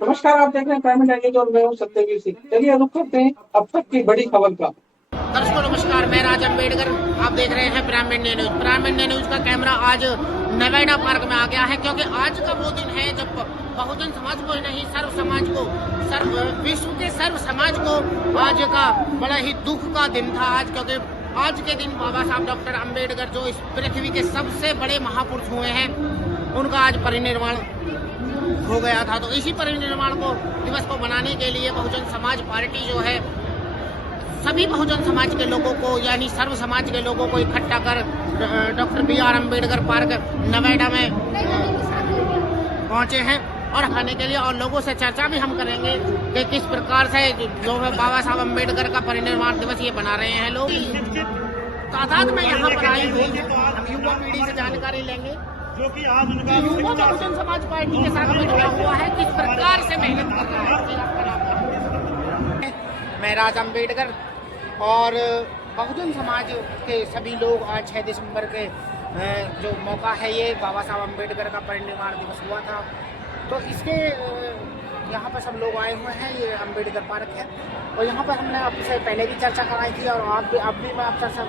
नमस्कार, आप देख रहे हैं प्राइम न्यूज और मैं हूं सत्यवीर सिंह। चलिए रुक करते हैं अब तक की बड़ी खबर का। दर्शकों नमस्कार, मैं राज अम्बेडकर। आप देख रहे हैं prime India news. Prime India news का कैमरा आज नवेड़ा पार्क में आ गया है, क्योंकि आज का वो दिन है जब बहुजन समाज को ही नहीं, सर्व समाज को, विश्व के सर्व समाज को आज का बड़ा ही दुख का दिन था आज, क्योंकि आज के दिन बाबा साहब डॉक्टर अम्बेडकर जो इस पृथ्वी के सबसे बड़े महापुरुष हुए हैं, उनका आज परिनिर्वाण हो गया था। तो इसी परिनिर्वाण को दिवस को मनाने के लिए बहुजन समाज पार्टी जो है सभी बहुजन समाज के लोगों को, यानी सर्व समाज के लोगों को इकट्ठा कर डॉक्टर BR अम्बेडकर पार्क नवेड़ा में पहुंचे हैं और खाने के लिए, और लोगों से चर्चा भी हम करेंगे कि किस प्रकार से जो है बाबा साहब अम्बेडकर का परिनिर्वाण दिवस ये बना रहे हैं लोग। तादाद में यहाँ पर आई हुई है, हम युवा पीढ़ी से जानकारी लेंगे जो कि आज उनका युवा बहुजन समाज पार्टी के साथ में जुड़ा हुआ है, किस प्रकार से मेहनत कर रहा है। मैं राज अम्बेडकर और बहुजन समाज के सभी लोग आज 6 दिसंबर के जो मौका है, ये बाबा साहब अम्बेडकर का परिनिर्वाण दिवस हुआ था, तो इसके यहाँ पर सब लोग आए हुए हैं। ये अम्बेडकर पार्क है और यहाँ पर हमने आपसे पहले भी चर्चा कराई थी और अब भी मैं आप चर्चा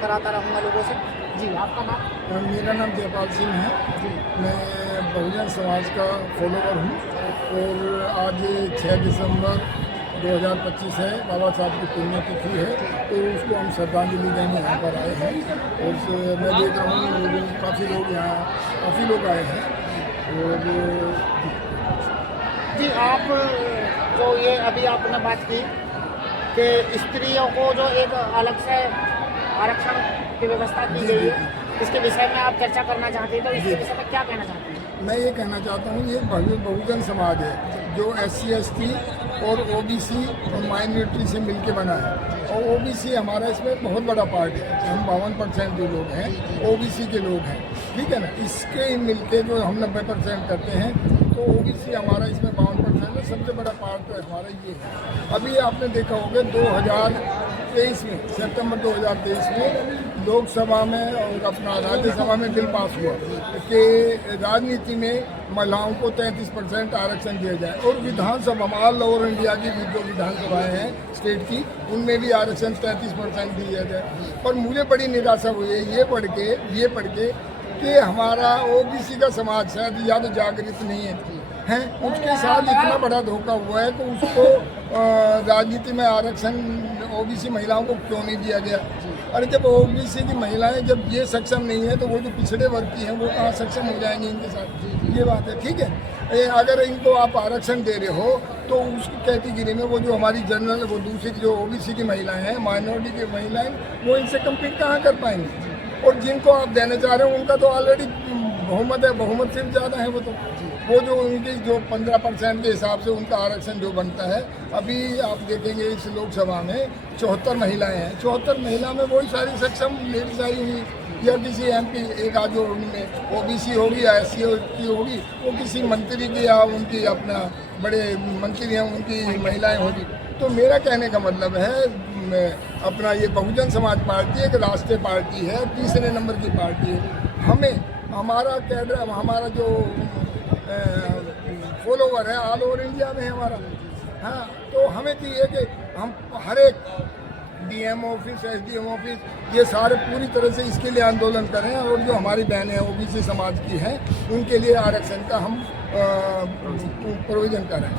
कराता रहूँगा लोगों से। जी, आपका नाम? मेरा नाम जयपाल सिंह है जी। मैं बहुजन समाज का फॉलोवर हूँ और आज 6 दिसंबर 2025 है, बाबा साहब की पुण्यतिथि है, तो उसको हम श्रद्धांजलि देने यहाँ पर आए हैं। और मैं देख रहा हूँ काफ़ी लोग आए हैं। और जी, आप जो ये अभी आपने बात की कि स्त्रियों को जो एक अलग से आरक्षण की व्यवस्था की गई है, इसके विषय में आप चर्चा करना चाहते हैं, तो इसके विषय में क्या कहना चाहते हैं? मैं ये कहना चाहता हूँ, ये बहुजन समाज है जो SC ST और OBC और माइनॉरिटी से मिलके बना है, और OBC हमारा इसमें बहुत बड़ा पार्ट है। हम 52% जो लोग हैं OBC के लोग हैं, ठीक है ना। इसके मिलके जो हम 90% करते हैं, तो OBC हमारा इसमें 52% है। सबसे बड़ा पार्ट तो हमारा ये है। अभी आपने देखा होगा 2023 में, सितंबर 2023 में लोकसभा में और अपना राज्यसभा में बिल पास हुआ कि राजनीति में महिलाओं को 33% आरक्षण दिया जाए, और विधानसभा ऑल ओवर इंडिया की जो विधानसभाएं हैं स्टेट की, उनमें भी आरक्षण 33% दिया जाए। पर मुझे बड़ी निराशा हुई है ये पढ़ के कि हमारा OBC का समाज शायद ज़्यादा जागृत नहीं है, उसके साथ इतना बड़ा धोखा हुआ है कि उसको राजनीति में आरक्षण OBC महिलाओं को क्यों नहीं दिया गया। अरे जब OBC की महिलाएं जब ये सक्षम नहीं है, तो वो जो पिछड़े वर्ग की हैं वो कहाँ सक्षम हो जाएंगे इनके साथ, ये बात है, ठीक है। अगर इनको आप आरक्षण दे रहे हो, तो उस कैटेगरी में वो जो हमारी जनरल, वो दूसरी जो OBC की महिलाएं हैं, माइनॉरिटी की महिलाएं, वो इनसे कम्पीट कहाँ कर पाएंगे। और जिनको आप देने चाह रहे हो उनका तो ऑलरेडी बहुमत है, बहुमत से भी ज़्यादा है। वो जो उनकी जो 15% के हिसाब से उनका आरक्षण जो बनता है, अभी आप देखेंगे इस लोकसभा में 74 महिलाएं हैं, 74 महिला में वही सारी सक्षम लेडीज आई हुई, या किसी MP एक आध जो उनमें OBC होगी या SC होगी, वो किसी मंत्री की या उनकी अपना बड़े मंत्री हैं उनकी महिलाएं होगी। तो मेरा कहने का मतलब है, अपना ये बहुजन समाज पार्टी एक राष्ट्रीय पार्टी है, तीसरे नंबर की पार्टी है। हमें हमारा कैडर, हमारा जो फॉलोवर है ऑल ओवर इंडिया में है हमारा, हाँ, तो हमें चाहिए कि हम हर एक DM ऑफिस, SDM ऑफिस, ये सारे पूरी तरह से इसके लिए आंदोलन करें, और जो हमारी बहनें OBC समाज की हैं उनके लिए आरक्षण का हम प्रोविजन करें।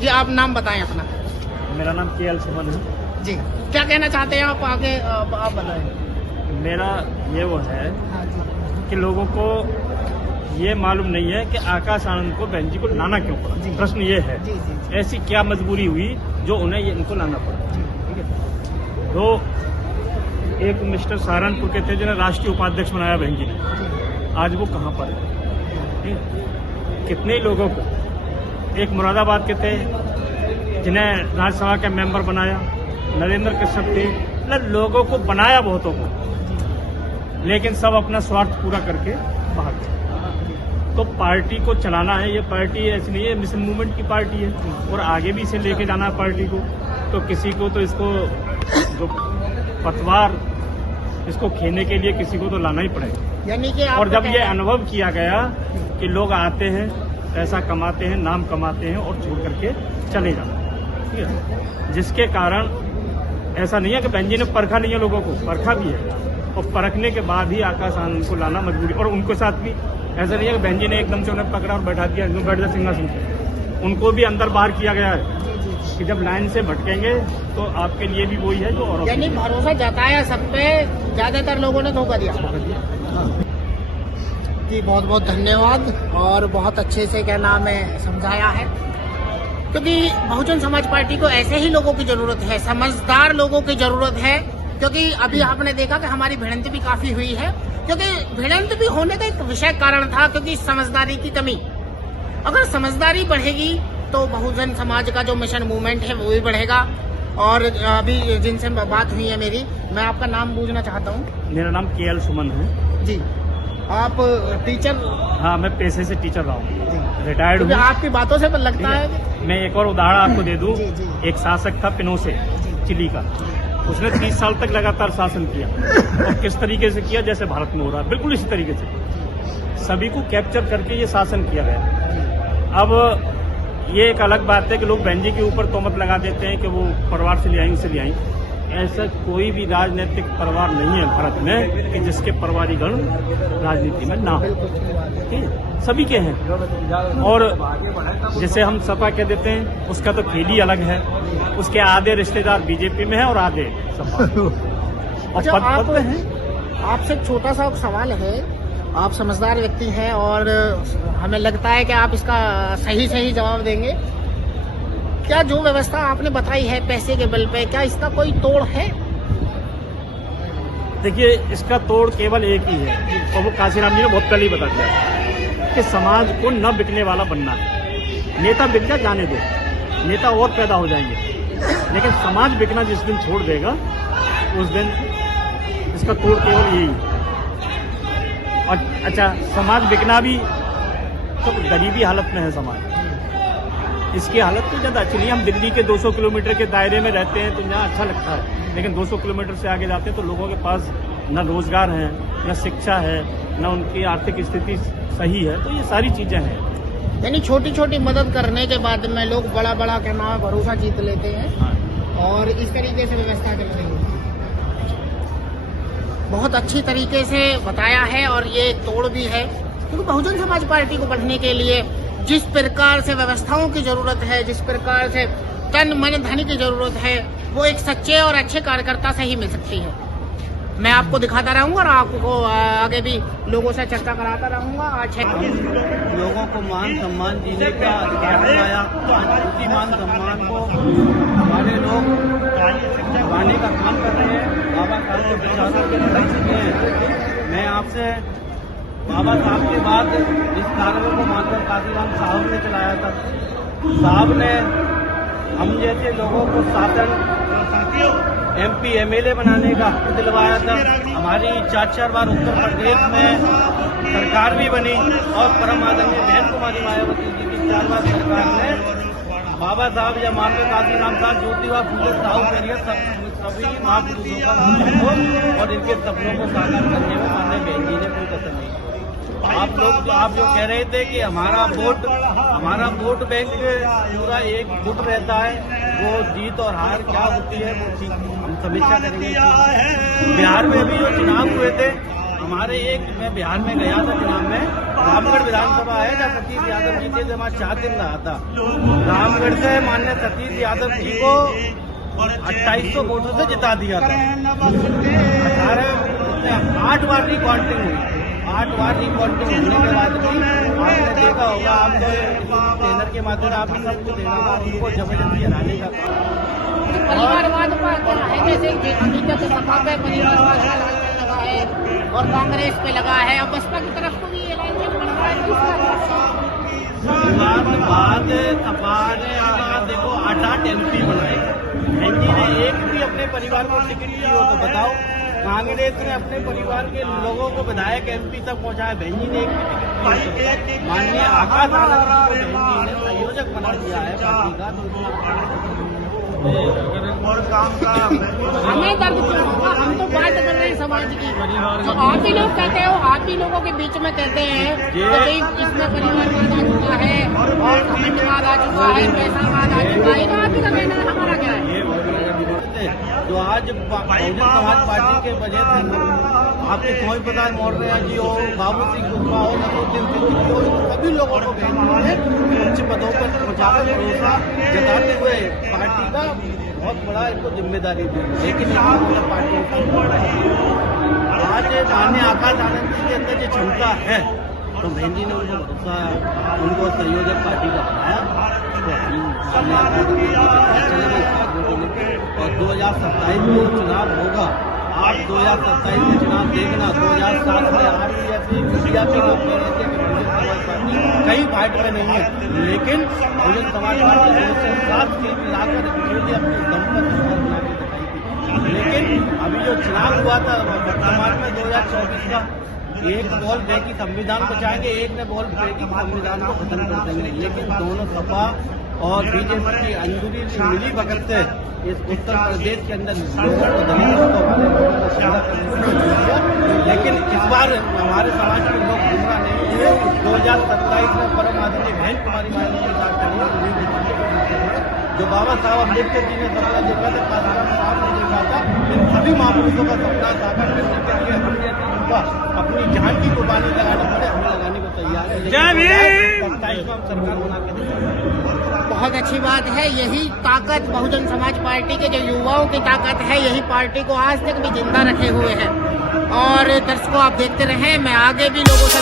जी, आप नाम बताएं अपना। मेरा नाम KL सुमन है जी, क्या कहना चाहते हैं आप आगे? आप बताएं। मेरा ये वो है कि लोगों को ये मालूम नहीं है कि आकाश आनंद को बहन जी को लाना क्यों पड़ा। प्रश्न ये है, ऐसी क्या मजबूरी हुई जो उन्हें इनको लाना पड़ा, ठीक है। तो एक मिस्टर सहारनपुर के थे जिन्हें राष्ट्रीय उपाध्यक्ष बनाया बहन जी ने, आज वो कहाँ पर है। कितने लोगों को, एक मुरादाबाद के थे जिन्हें राज्यसभा के मेंबर बनाया, नरेंद्र कश्यप थे, मतलब लोगों को बनाया बहुतों को, लेकिन सब अपना स्वार्थ पूरा करके बाहर गए। तो पार्टी को चलाना है, ये पार्टी ऐसी नहीं है, मिशन मूवमेंट की पार्टी है और आगे भी इसे लेके जाना है पार्टी को। तो किसी को तो इसको जो पतवार इसको खेलने के लिए किसी को तो लाना ही पड़ेगा। यानी कि और जब ये अनुभव किया गया कि लोग आते हैं पैसा कमाते हैं, नाम कमाते हैं और छोड़ करके चले जाते हैं। ठीक है, जिसके कारण ऐसा नहीं है कि बहन जी ने परखा नहीं है, लोगों को परखा भी है और परखने के बाद ही आकाश आनंद को लाना मजबूरी। और उनके साथ भी ऐसा नहीं है कि बहन जी ने एकदम से उन्हें पकड़ा और बैठा दिया, बैठ जा सिंहासन पे। उनको भी अंदर बाहर किया गया है कि जब लाइन से भटकेंगे तो आपके लिए भी वही है जो और यानी भरोसा जताया सब पे, ज्यादातर लोगों ने धोखा दिया। जी बहुत बहुत धन्यवाद और बहुत अच्छे से क्या नाम है समझाया है, क्योंकि बहुजन समाज पार्टी को ऐसे ही लोगों की जरूरत है, समझदार लोगों की जरूरत है। क्योंकि अभी आपने देखा कि हमारी भिड़ंत भी काफी हुई है, क्योंकि भिड़ंत भी होने का एक विषय कारण था, क्योंकि समझदारी की कमी। अगर समझदारी बढ़ेगी तो बहुजन समाज का जो मिशन मूवमेंट है वो भी बढ़ेगा। और अभी जिनसे बात हुई है मेरी, मैं आपका नाम पूछना चाहता हूँ। मेरा नाम KL सुमन है जी, आप टीचर? हाँ, मैं पेशे से टीचर रहा हूँ, रिटायर्ड हूँ। आपकी बातों से लगता है। मैं एक और उदाहरण आपको दे दूं। जी, जी। एक शासक था पिनोसे, चिली का। उसने 30 साल तक लगातार शासन किया और किस तरीके से किया, जैसे भारत में हो रहा है, बिल्कुल इसी तरीके से सभी को कैप्चर करके ये शासन किया गया। अब ये एक अलग बात है कि लोग बहन जी के ऊपर तोहमत लगा देते हैं कि वो परिवार से ले आई, उससे ले आई। ऐसा कोई भी राजनीतिक परिवार नहीं है भारत में कि जिसके परिवारीगण राजनीति में ना हो। ठीक है, सभी के हैं। और जैसे हम सपा कह देते हैं, उसका तो खेल ही अलग है। उसके आधे रिश्तेदार बीजेपी में है और आधे सपा और पद पे हैं। आपसे एक छोटा सा सवाल है, आप समझदार व्यक्ति हैं और हमें लगता है कि आप इसका सही जवाब देंगे। क्या जो व्यवस्था आपने बताई है पैसे के बल पे, क्या इसका कोई तोड़ है? देखिए, इसका तोड़ केवल एक ही है और वो काशीराम जी ने बहुत पहले ही बता दिया कि समाज को न बिकने वाला बनना है। नेता बिक जाने दो, नेता और पैदा हो जाएंगे, लेकिन समाज बिकना जिस दिन छोड़ देगा उस दिन इसका तोड़ केवल यही है। और अच्छा, समाज बिकना भी तो गरीबी हालत में है समाज, इसकी हालत तो ज़्यादा। चलिए, हम दिल्ली के 200 किलोमीटर के दायरे में रहते हैं तो यहाँ अच्छा लगता है, लेकिन 200 किलोमीटर से आगे जाते हैं तो लोगों के पास न रोजगार है, न शिक्षा है, न उनकी आर्थिक स्थिति सही है। तो ये सारी चीज़ें हैं। यानी छोटी छोटी मदद करने के बाद में लोग बड़ा बड़ा क्या नाम भरोसा जीत लेते हैं। हाँ। और इस तरीके से व्यवस्था कर रही है। बहुत अच्छी तरीके से बताया है और ये तोड़ भी है, क्योंकि बहुजन समाज पार्टी को बढ़ने के लिए जिस प्रकार से व्यवस्थाओं की जरूरत है, जिस प्रकार से तन मन धन की जरूरत है, वो एक सच्चे और अच्छे कार्यकर्ता से ही मिल सकती है। मैं आपको दिखाता रहूंगा और आपको आगे भी लोगों से चर्चा कराता रहूंगा। आज लोगों को मान सम्मान देने का अधिकार दिलाया। उसी मान सम्मान को हमारे लोग बढ़ाने का काम कर रहे हैं। बाबा साहब के विचारों के लड़ चुके हैं। मैं आपसे बाबा साहब के बाद इस कार्य को मानकर काशीराम साहब ने चलाया था। साहब ने हम जैसे लोगों को शासन MP MLA बनाने का हक दिलवाया था। हमारी 4 बार उत्तर प्रदेश में सरकार भी बनी और परम आदरणीय बहन कुमारी मायावती जी की 4 बार सरकार ने बाबा साहब या माननीय काशीराम साहब, ज्योतिबा फूले, साहू करिए सभी महापुरुषों का नाम हो और इनके सपनों को साकार करने में माननीय बहन जी ने कोई कसर नहीं। आप लोग कह रहे थे कि हमारा वोट बैंक पूरा एक गुट रहता है, वो जीत और हार क्या होती है वो ठीक हम समीक्षा करेंगे। बिहार में भी जो चुनाव हुए थे हमारे, मैं बिहार में गया था चुनाव में। रामगढ़ विधानसभा है जहाँ सतीश यादव जी थे, जब वहाँ 4 दिन रहा था। रामगढ़ से माननीय सतीश यादव जी को 2800 वोटों से जिता दिया था। 8 बार की काउंटिंग हुई। 8 बार की काउंटिंग होने के बाद भी आपने देखा होगा, आप तो ट्रेनर के माध्यम आपने सबको देखा होगा, उनको जबरदस्ती हराने का परिवारवाद पर क्या है, जैसे अभी तक सपा पे परिवारवाद का लांछन लगा है और कांग्रेस पे लगा है, अब बसपा की तरफ को भी ये लांछन बन रहा है। विवादवाद सपा ने देखो 8 MP बनाए। एनडी ने एक भी अपने परिवार को टिकट दी हो तो बताओ। कांग्रेस ने अपने परिवार के लोगों को विधायक MP तक पहुंचाया, बहन जी ने एक भी टिकट दी। माननीय आकाश आनंद को बहन जी ने संयोजक बना दिया है पार्टी का। और काम का हमें दर्द क्यों होगा? हम तो बात कर रहे हैं समाज की। तो आप ही लोग कहते हो, आप ही लोगों के बीच में कहते हैं कि भाई इसमें परिवारवाद आ चुका है और घमंडवाद आ चुका है, पैसावाद आ चुका है। तो आप ही का कहना है, हमारा क्या है? जो आज बहुजन समाज पार्टी के वजह से आपके समझ प्रधान मौर्य जी हो, बाबू सिंह गुप्ता हो, नसरुद्दीन सिद्दीकी हो, सभी लोगों को उच्च पदों पर पहुंचाकर भरोसा जताते हुए पार्टी का बहुत बड़ा इनको जिम्मेदारी दी। लेकिन पार्टी आज माननीय आकाश आनंद जी के अंदर जो क्षमता है, तो बहन जी ने उनको भरोसा, उनको संयोजक पार्टी का बनाया। और 2027 में चुनाव होगा। आप 2027 में चुनाव देखना, 2007 में आरपीएफ कई फाइट में नहीं है, लेकिन बहुजन समाज पार्टी 207 सीट मिलाकर अपने दम पर सरकार बना के दिखाई थी। लेकिन अभी जो चुनाव हुआ था वर्तमान में 2024 का, एक बोल दे कि संविधान बचाएंगे, एक ने बोल दे कि संविधान को खत्म कर देंगे। लेकिन दोनों सपा और बीजेपी की अंजुरी मिली भगत से इस उत्तर प्रदेश के अंदर लोगों को दलितों को हमारे लोगों को सीधा करने का किया। लेकिन इस बार हमारे समाज के लोग गुमराह नहीं हुए। 2027 में परम आदरणीय बहन कुमारी मायावती की सरकार जो बाबा साहब अम्बेडकर जी ने सपना देखा था, काशीराम साहब ने देखा था, इन सभी महापुरुषों का सपना साकार करने के लिए हमने अपनी जान की कुर्बानी लगानी पड़े, हम लगाने को तैयार है। 27 में हम सरकार बना के देंगे। बहुत अच्छी बात है। यही ताकत बहुजन समाज पार्टी के जो युवाओं की ताकत है, यही पार्टी को आज तक भी जिंदा रखे हुए है। और दर्शकों, आप देखते रहे, मैं आगे भी लोगों से